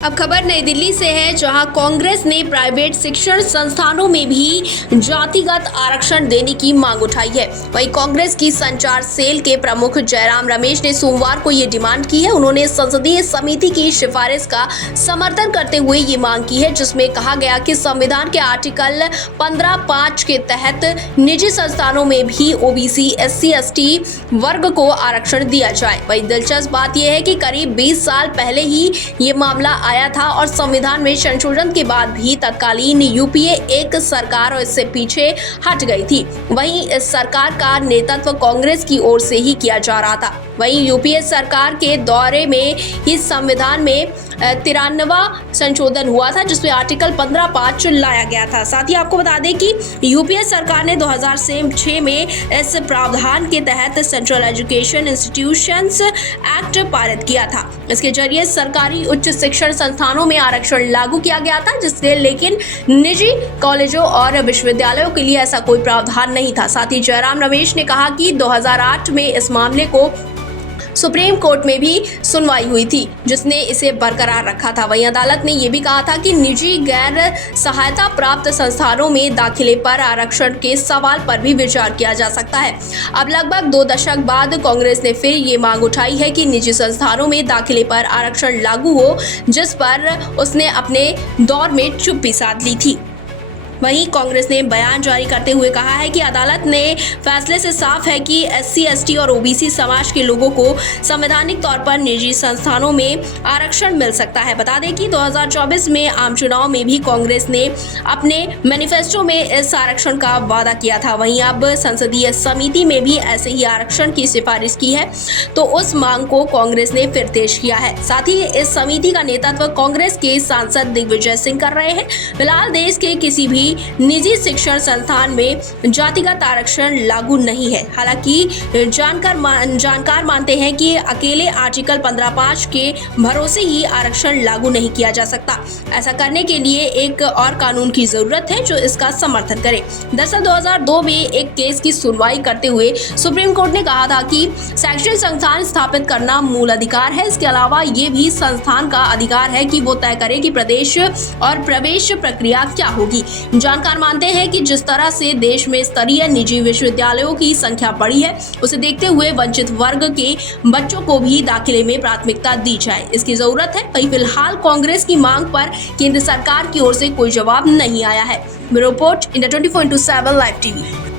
अब खबर नई दिल्ली से है, जहां कांग्रेस ने प्राइवेट शिक्षण संस्थानों में भी जातिगत आरक्षण देने की मांग उठाई है। वहीं कांग्रेस की संचार सेल के प्रमुख जयराम रमेश ने सोमवार को ये डिमांड की है। उन्होंने संसदीय समिति की सिफारिश का समर्थन करते हुए ये मांग की है, जिसमें कहा गया कि संविधान के आर्टिकल 15(5) के तहत निजी संस्थानों में भी ओबीसी, SC, ST वर्ग को आरक्षण दिया जाए। वहीं दिलचस्प बात यह है कि करीब 20 साल पहले ही ये मामला आया था और संविधान में संशोधन के बाद भी तत्कालीन यूपीए एक सरकार और इससे पीछे हट गई थी। वहीं इस सरकार का नेतृत्व कांग्रेस की ओर से ही किया जा रहा था। वहीं यूपीए सरकार के दौरे में ही संविधान में 93वां संशोधन हुआ था, जिसमें आर्टिकल 15(5) लाया गया था। साथ ही आपको बता दें कि यूपीए सरकार ने 2006 में इस प्रावधान के तहत सेंट्रल एजुकेशन इंस्टीट्यूशंस एक्ट पारित किया था। इसके जरिए सरकारी उच्च शिक्षण संस्थानों में आरक्षण लागू किया गया था, जिससे लेकिन निजी कॉलेजों और विश्वविद्यालयों के लिए ऐसा कोई प्रावधान नहीं था। साथ ही जयराम रमेश ने कहा कि 2008 में इस मामले को सुप्रीम कोर्ट में भी सुनवाई हुई थी, जिसने इसे बरकरार रखा था। वहीं अदालत ने यह भी कहा था कि निजी गैर सहायता प्राप्त संस्थानों में दाखिले पर आरक्षण के सवाल पर भी विचार किया जा सकता है। अब लगभग 2 दशक बाद कांग्रेस ने फिर ये मांग उठाई है कि निजी संस्थानों में दाखिले पर आरक्षण लागू हो, जिस पर उसने अपने दौर में चुप्पी साध ली थी। वहीं कांग्रेस ने बयान जारी करते हुए कहा है कि अदालत ने फैसले से साफ है कि SC, ST और ओबीसी समाज के लोगों को संवैधानिक तौर पर निजी संस्थानों में आरक्षण मिल सकता है। बता दें कि 2024 में आम चुनाव में भी कांग्रेस ने अपने मैनिफेस्टो में इस आरक्षण का वादा किया था। वहीं अब संसदीय समिति में भी ऐसे ही आरक्षण की सिफारिश की है, तो उस मांग को कांग्रेस ने फिर तेज किया है। साथ ही इस समिति का नेतृत्व कांग्रेस के सांसद दिग्विजय सिंह कर रहे हैं। फिलहाल देश के किसी भी निजी शिक्षण संस्थान में जातिगत आरक्षण लागू नहीं है। हालांकि जानकार मानते हैं कि अकेले आर्टिकल 15(5) के भरोसे ही आरक्षण लागू नहीं किया जा सकता। ऐसा करने के लिए एक और कानून की जरूरत है जो इसका समर्थन करे। दरअसल 2002 में एक केस की सुनवाई करते हुए सुप्रीम कोर्ट ने कहा था कि शैक्षणिक संस्थान स्थापित करना मूल अधिकार है। इसके अलावा ये भी संस्थान का अधिकार है कि वो तय करे कि प्रदेश और प्रवेश प्रक्रिया क्या होगी। जानकार मानते हैं कि जिस तरह से देश में स्तरीय निजी विश्वविद्यालयों की संख्या बढ़ी है, उसे देखते हुए वंचित वर्ग के बच्चों को भी दाखिले में प्राथमिकता दी जाए, इसकी जरूरत है। वहीं फिलहाल कांग्रेस की मांग पर केंद्र सरकार की ओर से कोई जवाब नहीं आया है। Bureau report, India 24/7 live TV.